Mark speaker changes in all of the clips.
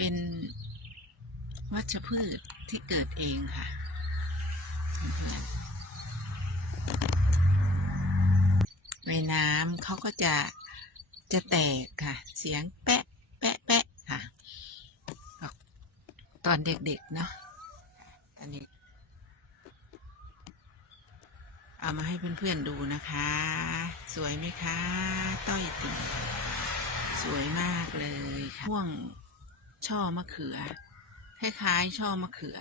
Speaker 1: เป็นวัชพืชที่เกิดเองค่ะเพื่อนในน้ำเขาก็จะจะแตกค่ะ เสียงแปะแปะแปะค่ะ ตอนเด็กๆเนาะตอนนี้เอามาให้เพื่อนๆดูนะคะ สวยไหมคะ ต้อยติ่งสวยมากเลยค่ะ่วง ช่อมะเขือ คล้ายๆ ช่อมะเขือ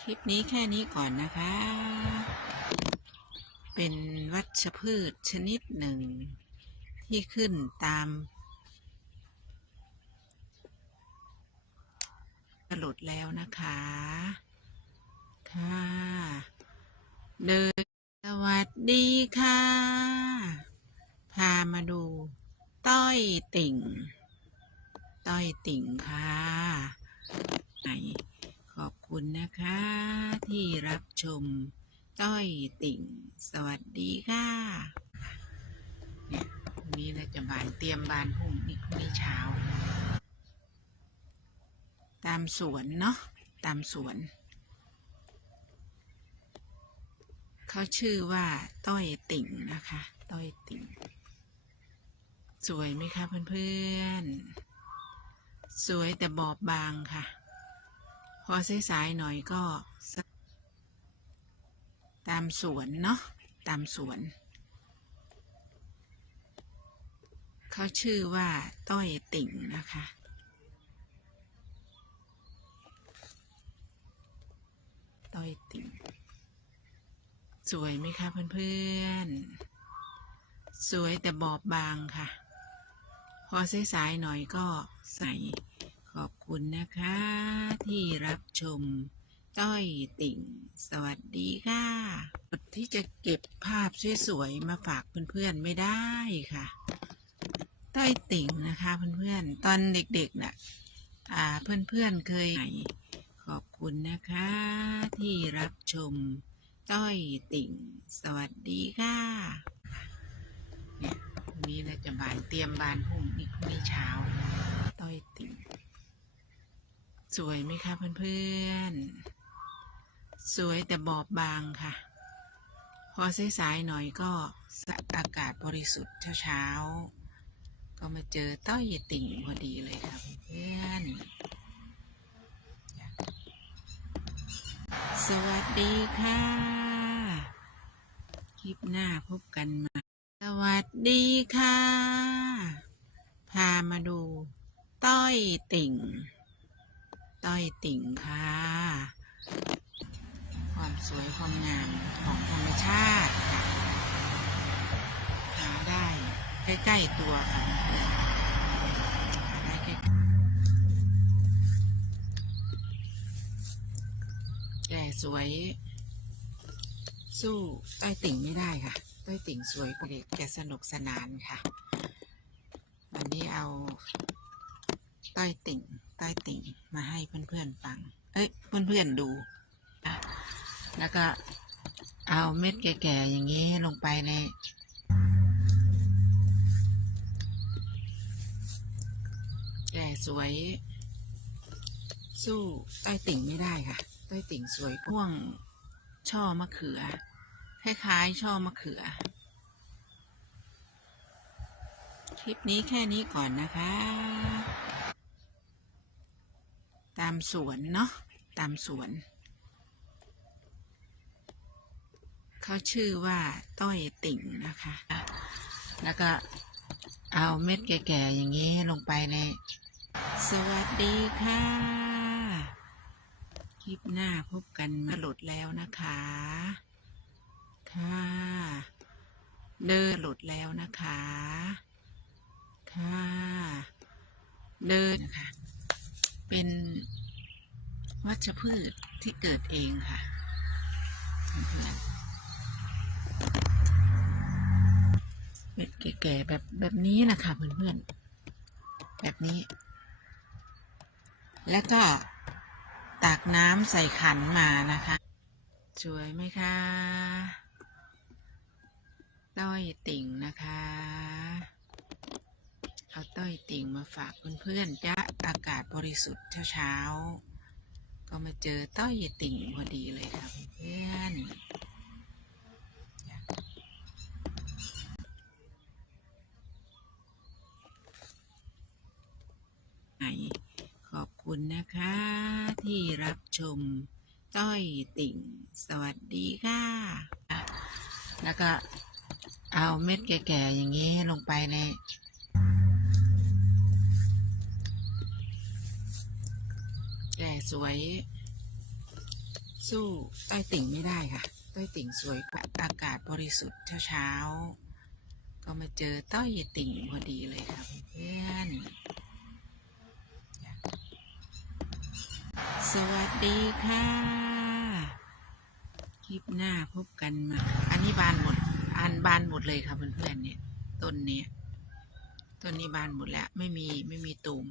Speaker 1: คลิปนี้แค่นี้ก่อนนะคะ เป็นวัชพืชชนิดหนึ่ง ที่ขึ้นตามกระหลดแล้วนะคะ ค่ะเดินสวัสดีค่ะ พามาดู ต้อยติ่ง ต้อยติ่งค่ะไหนขอบคุณนะคะ ที่รับชม ต้อยติ่ง สวัสดีค่ะเนี่ยนี้เราจะบานเตรียมบานพรุ่งนี้พรุ่งนี้เช้า ตามสวนเนาะตามสวน เขาชื่อว่าต้อยติ่งนะคะ ต้อยติ่ง สวยไหมคะเพื่อนๆ สวยแต่บอบบางค่ะ พอสายๆหน่อยก็ ตามสวนเนาะตามสวน เขาชื่อว่าต้อยติ่งนะคะต้อยติ่งสวยไหมคะเพื่อนๆ สวยแต่บอบบางค่ะ อสายๆหน่อยก็ใส่ขอบคุณนะคะ ที่รับชมต้อยติ่ง สวัสดีค่ะที่จะเก็บภาพสวยๆมาฝากเพื่อนๆไม่ได้ค่ะ ต้อยติ่งนะคะ เพื่อนๆตอนเด็กๆน่ะอ่าเพื่อนๆเคยขอบคุณนะคะ ที่รับชม ต้อยติ่ง สวัสดีค่ะเนี่ยพรุ่งนี้เราจะบานเตรียมบานพรุ่ม งนี้พรุ่งนี้เช้าต้อยติ่งสวยไหมคะเพื่อนๆ สวยแต่บอบบางค่ะ พอสายๆหน่อยก็อากาศบริสุทธิ์เช้าๆ ก็มาเจอต้อยติ่งพอดีเลยค่ะเพื่อนสวัสดีค่ะ คลิปหน้าพบกันใหมาสวัสดีค่ะ พามาดู ต้อยติ่ง ต้อยติ่งค่ะ ความสวยความงามของธรรมชาติค่ะหาได้ใกล้ๆตัวค่ะได้ใกล้แต่สวย สู้ต้อยติ่งไม่ได้ค่ะ ต้อยติ่งสวยกว่าเด็กแกสนุกสนานค่ะ นี้เอาต้อยติ่งต้อยติ่งมาให้เพื่อนๆฟัง เอ้ยเพื่อนๆดูอะแล้วก็เอาเม็ดแก่ๆอย่างนี้ลงไปในแก่สวย สู้ต้ติ่งไม่ได้ค่ะต้ติ่งสวยพ่วงช่อมะเขือคล้ายๆช่อมะเขือ คลิปนี้แค่นี้ก่อนนะคะ ตามสวนเนาะตามสวน เขาชื่อว่าต้อยติ่งนะคะ แล้วก็เอาเม็ดแก่ๆอย่างนี้ลงไปใน สวัสดีค่ะ คลิปหน้าพบกันมาหลดแล้วนะคะ ค่ะ เดินหลดแล้วนะคะ ค่ะ เดินนะคะ เป็นวัชพืชที่เกิดเองค่ะเพื่อนๆเป็ดแก่ๆแบบแบบนี้นะคะเพื่อนๆแบบนี้ แล้วก็ตักน้ำใส่ขันมานะคะสวยไหมคะ ต้อยติ่งนะคะ เอาต้อยติ่งมาฝากเพื่อนๆจ้ะอากาศบริสุทธิ์เช้าๆ ก็มาเจอต้อยติ่งพอดีเลยค่ะเพื่อนไหนขอบคุณนะคะ ที่รับชมต้อยติ่ง สวัสดีค่ะ แล้วก็เอาเม็ดแก่ๆอย่างนี้ลงไปใน สวย สู้ต้อติ่งไม่ได้ค่ะต้อติ่งสวยกว่าอากาศบริสุทธิ์เช้าๆ ก็มาเจอต้อยติ่งพอดีเลยค่ะเพื่อนสวัสดีค่ะ คลิปหน้าพบกันมา อันนี้บานหมด อันบานหมดเลยค่ะเพื่อนๆเนี่ย ต้นเนี้ย ต้นนี้บานหมดแล้ว ไม่มีไม่มีตูม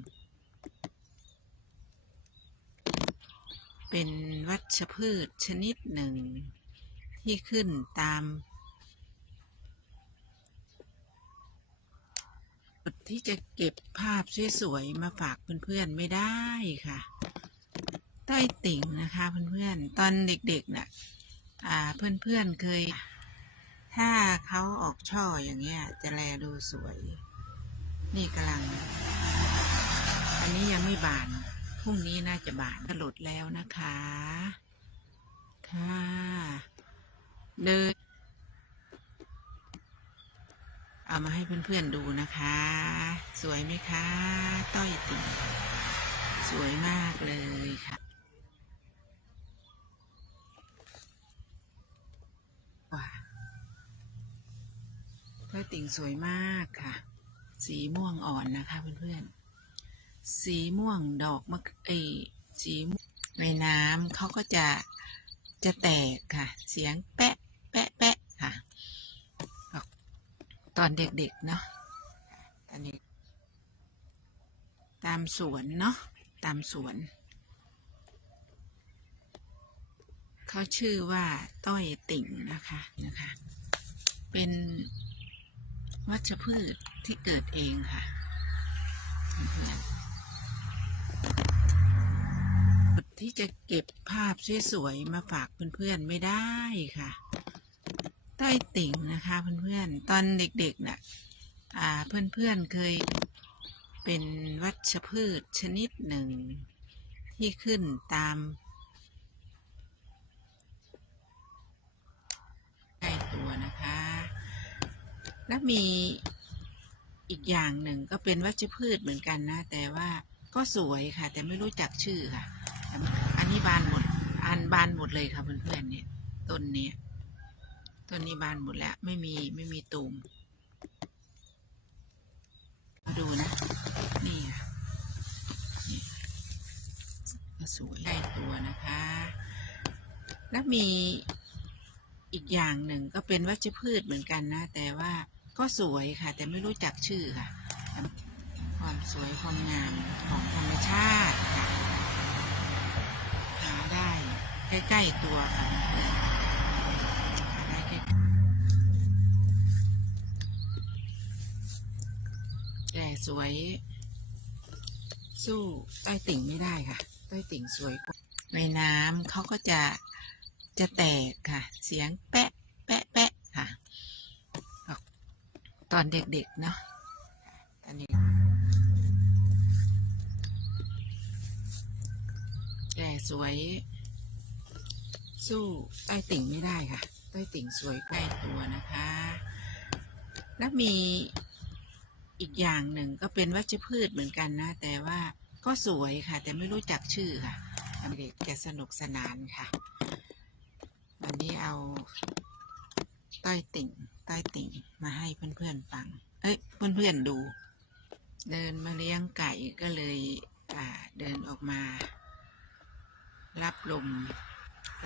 Speaker 1: เป็นวัชพืชชนิดหนึ่ง ที่ขึ้นตามที่จะเก็บภาพสวยๆมาฝากเพื่อนๆไม่ได้ค่ะ ใต้ติ่งนะคะเพื่อนๆ ตอนเด็กๆน่ะอ่าเพื่อนๆเคย ถ้าเขาออกช่ออย่างเงี้ย จะแลดูสวย นี่กำลัง อันนี้ยังไม่บาน พรุ่งนี้น่าจะบานก็หลดแล้วนะคะ ค่ะเดินเอามาให้เพื่อนๆดูนะคะ สวยไหมคะ ต้อยติ่งสวยมากเลยค่ะต้อยติ่งสวยมากค่ะ สีม่วงอ่อนนะคะเพื่อนๆ สีม่วงดอกมะเอสีในน้ำเขาก็จะจะแตกค่ะ เสียงแปะแปะแปะค่ะตอนเด็กๆเนาะตอนนี้ตามสวนเนาะตามสวน เขาชื่อว่าต้อยติ่งนะคะนะคะ เป็นวัชพืชที่เกิดเองค่ะ ที่จะเก็บภาพสวยๆมาฝากเพื่อนๆไม่ได้ค่ะ ใต้ติ่งนะคะเพื่อนๆ ตอนเด็กๆน่ะอ่าเพื่อนๆเคยเป็นวัชพืชชนิดหนึ่ง ที่ขึ้นตามใกล้ตัวนะคะ และมีอีกอย่างหนึ่งก็เป็นวัชพืชเหมือนกันนะ แต่ว่าก็สวยค่ะ แต่ไม่รู้จักชื่อค่ะ อันนี้บานหมด อันบานหมดเลยค่ะเพื่อนๆเนี่ย ต้นเนี้ยต้นนี้บานหมดแล้ว ไม่มีไม่มีตูมมาดูนะ นี่ค่ะนี่ก็สวยใกล้ตัวนะคะ แล้วมีอีกอย่างหนึ่งก็เป็นวัชพืชเหมือนกันนะ แต่ว่าก็สวยค่ะ แต่ไม่รู้จักชื่อค่ะ ความสวยความงามของธรรมชาติค่ะ ได้ใกล้ๆตัวค่ะได้ใกล้แต่สวย สู้ต้อยติ่งไม่ได้ค่ะต้อยติ่งสวยกว่าในน้ำเขาก็จะจะแตกค่ะ เสียงแปะแปะแปะค่ะ ตอนเด็กๆเนาะตอนนี้ ก่สวย สู้ต้อยติ่งไม่ได้ค่ะต้อยติ่งสวยใกล้ตัวนะคะ และมีอีกอย่างหนึ่งก็เป็นวัชพืชเหมือนกันนะ แต่ว่าก็สวยค่ะ แต่ไม่รู้จักชื่อค่ะเด็กจะสนุกสนานค่ะ วันนี้เอาต้อยติ่งต้อยติ่งมาให้เพื่อนๆฟัง เอ้ยเพื่อนๆดู เดินมาเลี้ยงไก่ก็เลยเดินออกมา รับลม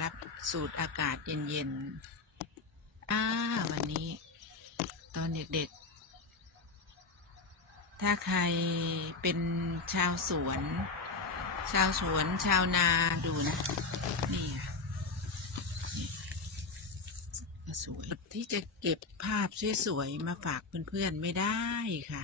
Speaker 1: รับสูดอากาศเย็นๆอ้าวันนี้ ตอนเด็กๆ ถ้าใครเป็นชาวสวน ชาวสวนชาวนาดูนะ นี่ค่ะสวยที่จะเก็บภาพสวยๆมาฝากเพื่อนๆไม่ได้ค่ะ